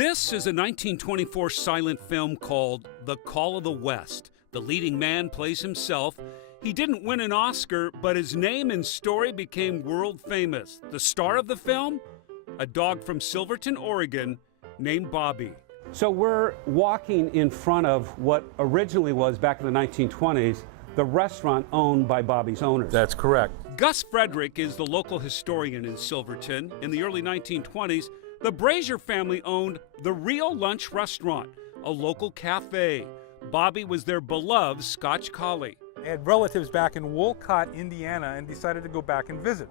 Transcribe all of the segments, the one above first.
This is a 1924 silent film called The Call of the West. The leading man plays himself. He didn't win an Oscar, but his name and story became world famous. The star of the film? A dog from Silverton, Oregon, named Bobby. So we're walking in front of what originally was, back in the 1920s, the restaurant owned by Bobby's owners. That's correct. Gus Frederick is the local historian in Silverton. In the early 1920s, the Brazier family owned the Rio Lunch Restaurant, a local cafe. Bobby was their beloved Scotch collie. I had relatives back in Wolcott, Indiana, and decided to go back and visit.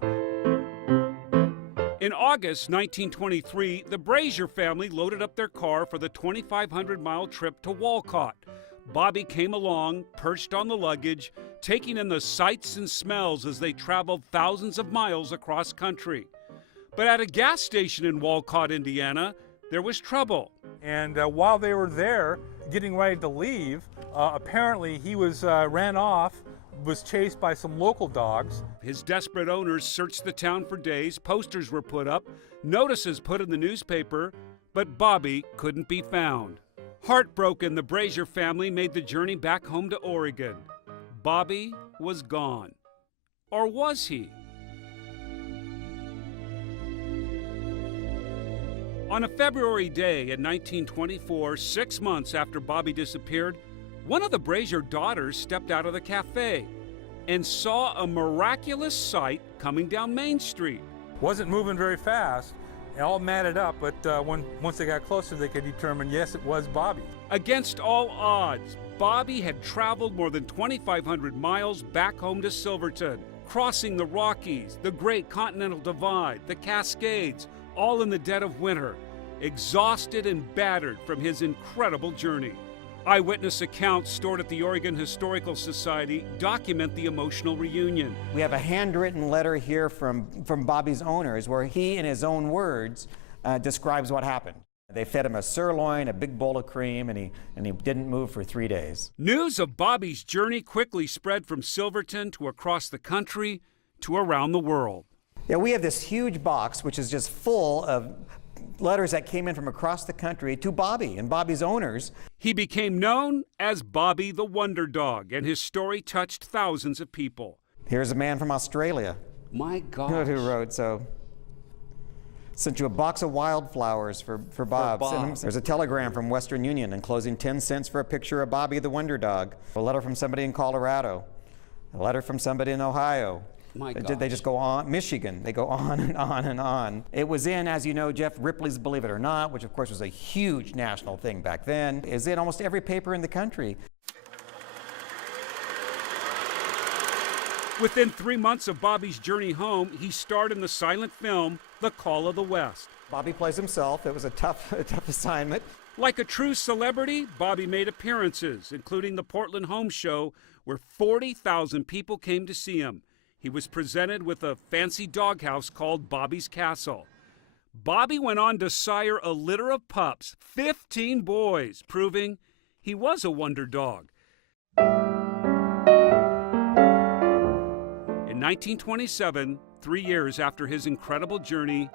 In August 1923, the Brazier family loaded up their car for the 2,500-mile trip to Wolcott. Bobby came along, perched on the luggage, taking in the sights and smells as they traveled thousands of miles across country. But at a gas station in Wolcott, Indiana, there was trouble. And while they were there, getting ready to leave, apparently he ran off, was chased by some local dogs. His desperate owners searched the town for days. Posters were put up, notices put in the newspaper, but Bobby couldn't be found. Heartbroken, the Brazier family made the journey back home to Oregon. Bobby was gone. Or was he? On a February day in 1924, 6 months after Bobby disappeared, one of the Brazier daughters stepped out of the cafe and saw a miraculous sight coming down Main Street. Wasn't moving very fast, and all matted up, but once they got closer, they could determine, yes, it was Bobby. Against all odds, Bobby had traveled more than 2,500 miles back home to Silverton, crossing the Rockies, the Great Continental Divide, the Cascades, all in the dead of winter, exhausted and battered from his incredible journey. Eyewitness accounts stored at the Oregon Historical Society document the emotional reunion. We have a handwritten letter here from Bobby's owners where he, in his own words, describes what happened. They fed him a sirloin, a big bowl of cream, and he didn't move for 3 days. News of Bobby's journey quickly spread from Silverton to across the country to around the world. Yeah, we have this huge box which is just full of letters that came in from across the country to Bobby and Bobby's owners. He became known as Bobby the Wonder Dog, and his story touched thousands of people. Here's a man from Australia. My gosh. Who wrote, so, sent you a box of wildflowers for Bob. There's a telegram from Western Union enclosing 10 cents for a picture of Bobby the Wonder Dog. A letter from somebody in Colorado. A letter from somebody in Ohio. My gosh. They just go on. Michigan, they go on and on and on. It was in, as you know, Jeff Ripley's Believe It or Not, which of course was a huge national thing back then, is in almost every paper in the country. Within 3 months of Bobby's journey home, he starred in the silent film, The Call of the West. Bobby plays himself. It was a tough assignment. Like a true celebrity, Bobby made appearances, including the Portland Home Show, where 40,000 people came to see him. He was presented with a fancy doghouse called Bobby's Castle. Bobby went on to sire a litter of pups, 15 boys, proving he was a wonder dog. In 1927, 3 years after his incredible journey,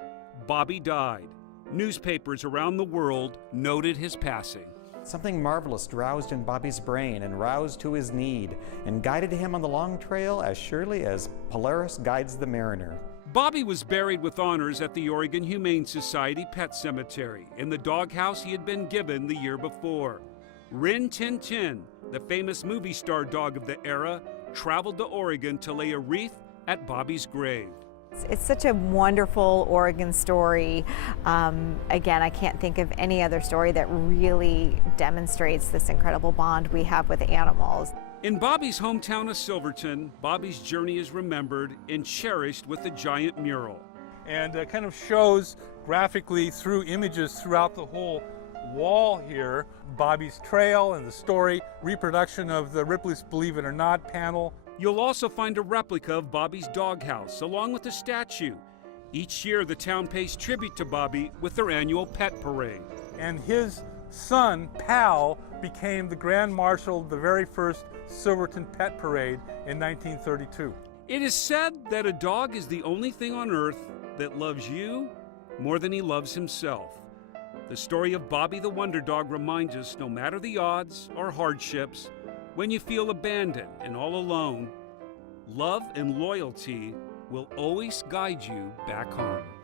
Bobby died. Newspapers around the world noted his passing. Something marvelous roused in Bobby's brain and roused to his need and guided him on the long trail as surely as Polaris guides the mariner. Bobby was buried with honors at the Oregon Humane Society Pet Cemetery in the doghouse he had been given the year before. Rin Tin Tin, the famous movie star dog of the era, traveled to Oregon to lay a wreath at Bobby's grave. It's such a wonderful Oregon story. Again, I can't think of any other story that really demonstrates this incredible bond we have with animals. In Bobby's hometown of Silverton, Bobby's journey is remembered and cherished with a giant mural. And it kind of shows graphically through images throughout the whole wall here, Bobby's trail and the story, reproduction of the Ripley's Believe It or Not panel. You'll also find a replica of Bobby's doghouse, along with a statue. Each year, the town pays tribute to Bobby with their annual pet parade. And his son, Pal, became the Grand Marshal of the very first Silverton Pet Parade in 1932. It is said that a dog is the only thing on earth that loves you more than he loves himself. The story of Bobby the Wonder Dog reminds us no matter the odds or hardships, when you feel abandoned and all alone, love and loyalty will always guide you back home.